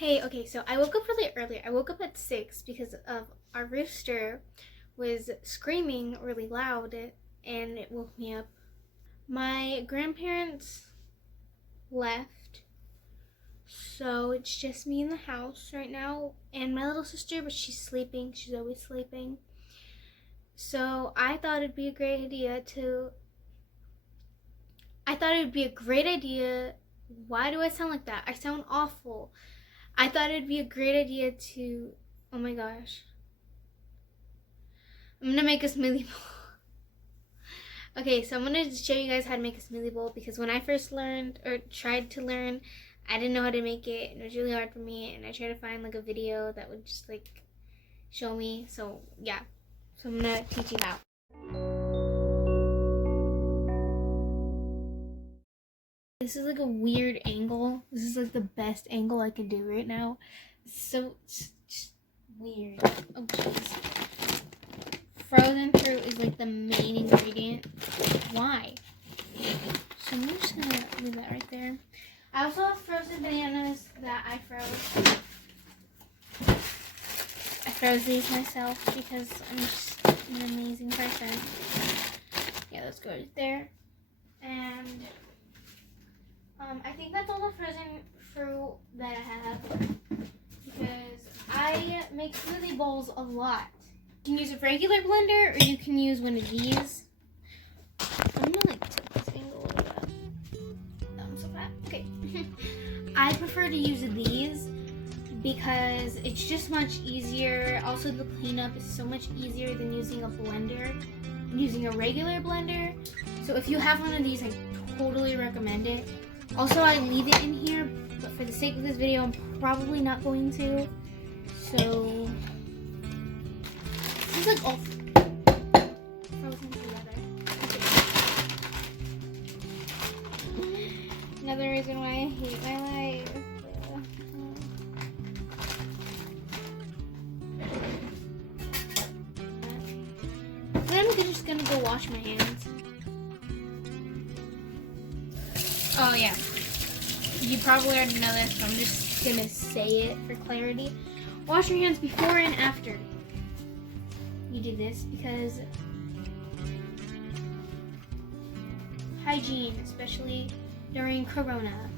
Hey, okay, so I woke up really early. I woke up at 6 because of our rooster was screaming really loud and it woke me up. My grandparents left, so it's just me in the house right now and my little sister, but she's sleeping. She's always sleeping. So I thought it'd be a great idea Why do I sound like that? I sound awful. I thought it'd be a great idea to, oh my gosh. I'm gonna make a smoothie bowl. Okay, so I'm gonna show you guys how to make a smoothie bowl because when I first learned or tried to learn, I didn't know how to make it and it was really hard for me, and I tried to find like a video that would just like show me. So yeah, so I'm gonna teach you how. This is like a weird angle. This is like the best angle I can do right now. So just weird. Oh jeez. Frozen fruit is like the main ingredient. Why? So I'm just gonna leave that right there. I also have frozen bananas that I froze. I froze these myself because I'm just an amazing person. Yeah, let's go right there. And I think that's all the frozen fruit that I have because I make smoothie bowls a lot. You can use a regular blender or you can use one of these. I'm gonna like tilt this angle a little bit. Oh, I'm so fat. Okay. I prefer to use these because it's just much easier. Also, the cleanup is so much easier than using a blender, using a regular blender. So if you have one of these, I totally recommend it. Also, I leave it in here, but for the sake of this video, I'm probably not going to. So this is like all frozen together. Another reason why I hate my life. Then I'm just gonna go wash my hands. Oh yeah, you probably already know this, but I'm just gonna say it for clarity. Wash your hands before and after you do this because hygiene, especially during Corona,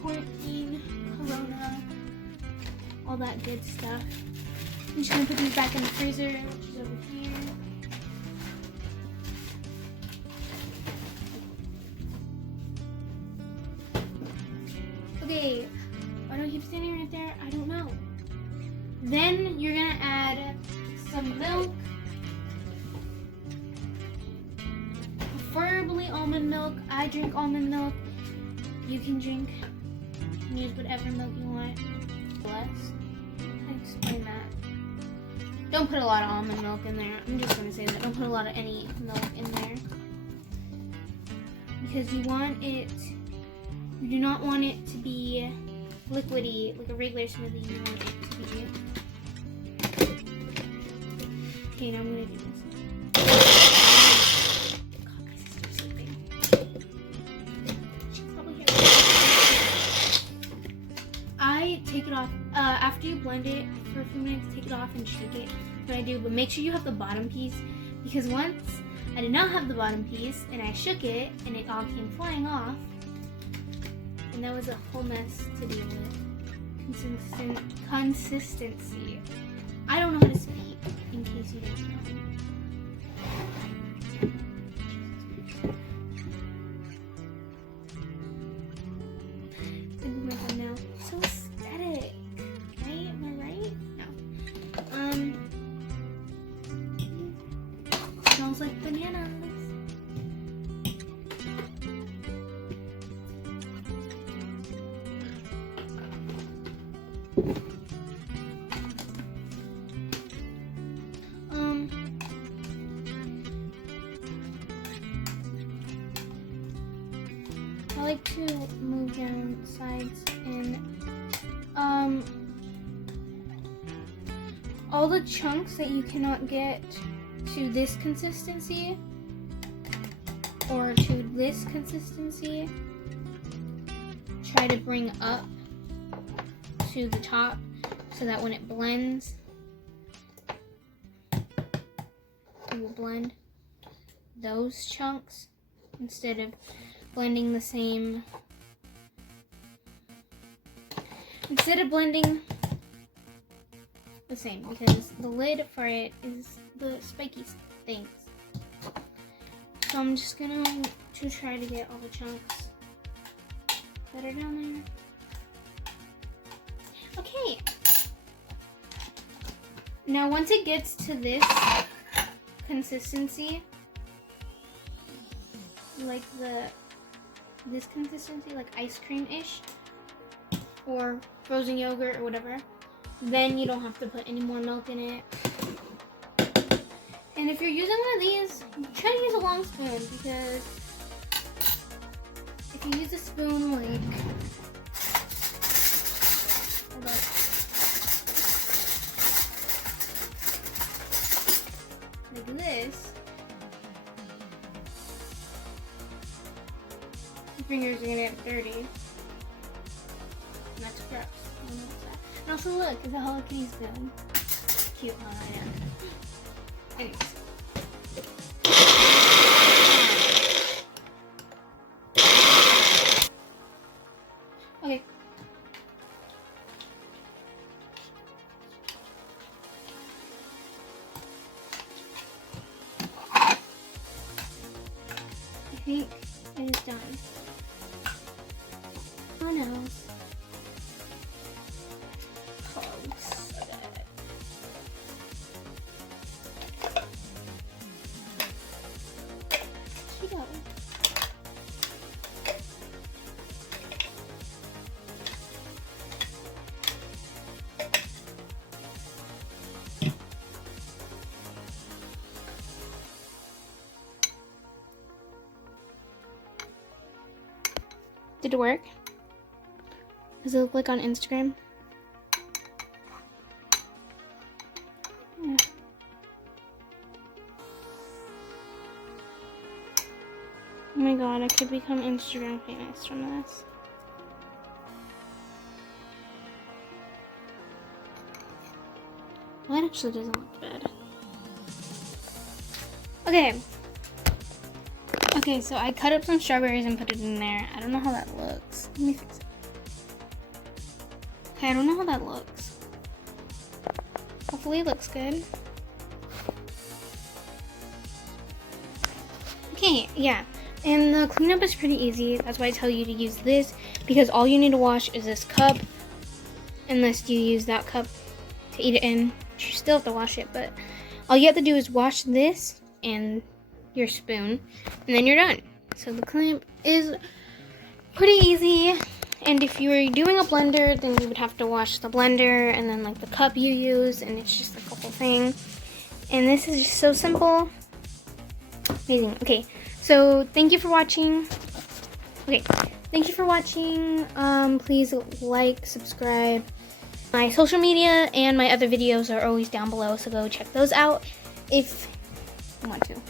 quarantine, Corona, all that good stuff. I'm just gonna put these back in the freezer, which is over here. Okay, why do I keep standing right there? I don't know. Then you're gonna add some milk, preferably almond milk. I drink almond milk. You can use whatever milk you want. Less. I explain that. Don't put a lot of almond milk in there. I'm just gonna say that. Don't put a lot of any milk in there because you do not want it to be liquidy like a regular smoothie. You want it to be. Okay, now I'm gonna do this. God, my sister's sleeping. She'll probably hear it. I take it off after you blend it for a few minutes. Take it off and shake it. That's what I do, but make sure you have the bottom piece because once I did not have the bottom piece and I shook it and it all came flying off. And that was a whole mess to deal with. Consistency. I don't know how to speak, in case you don't know. Now. So aesthetic, right? Am I right? No. Smells like bananas. I like to move down sides and all the chunks that you cannot get to this consistency or to this consistency, try to bring up to the top so that when it blends, it will blend those chunks instead of blending the same. Because the lid for it is the spiky things. So I'm just gonna try to get all the chunks that are down there. Okay. Now once it gets to this consistency, like this consistency, like ice cream-ish, or frozen yogurt or whatever, then you don't have to put any more milk in it. And if you're using one of these, try to use a long spoon, because if you use a spoon like this, your fingers are gonna get dirty. And that's gross. And also look, it's a Hello Kitty spoon. Cute, huh? Yeah. Anyways. Okay. I think it is done. Oh no. Did it work? Does it look like on Instagram? Yeah. Oh my god, I could become Instagram famous from this. Well, that actually doesn't look bad. Okay, so I cut up some strawberries and put it in there. I don't know how that looks. Let me fix it. Okay, I don't know how that looks. Hopefully it looks good. Okay, yeah. And the cleanup is pretty easy. That's why I tell you to use this, because all you need to wash is this cup, unless you use that cup to eat it in. You still have to wash it, but all you have to do is wash this and your spoon, and then you're done. So the cleanup is pretty easy. And if you were doing a blender, then you would have to wash the blender and then like the cup you use, and it's just like a whole thing. And this is just so simple. Amazing. Okay, so thank you for watching. Please like, subscribe. My social media and my other videos are always down below, so go check those out if you want to.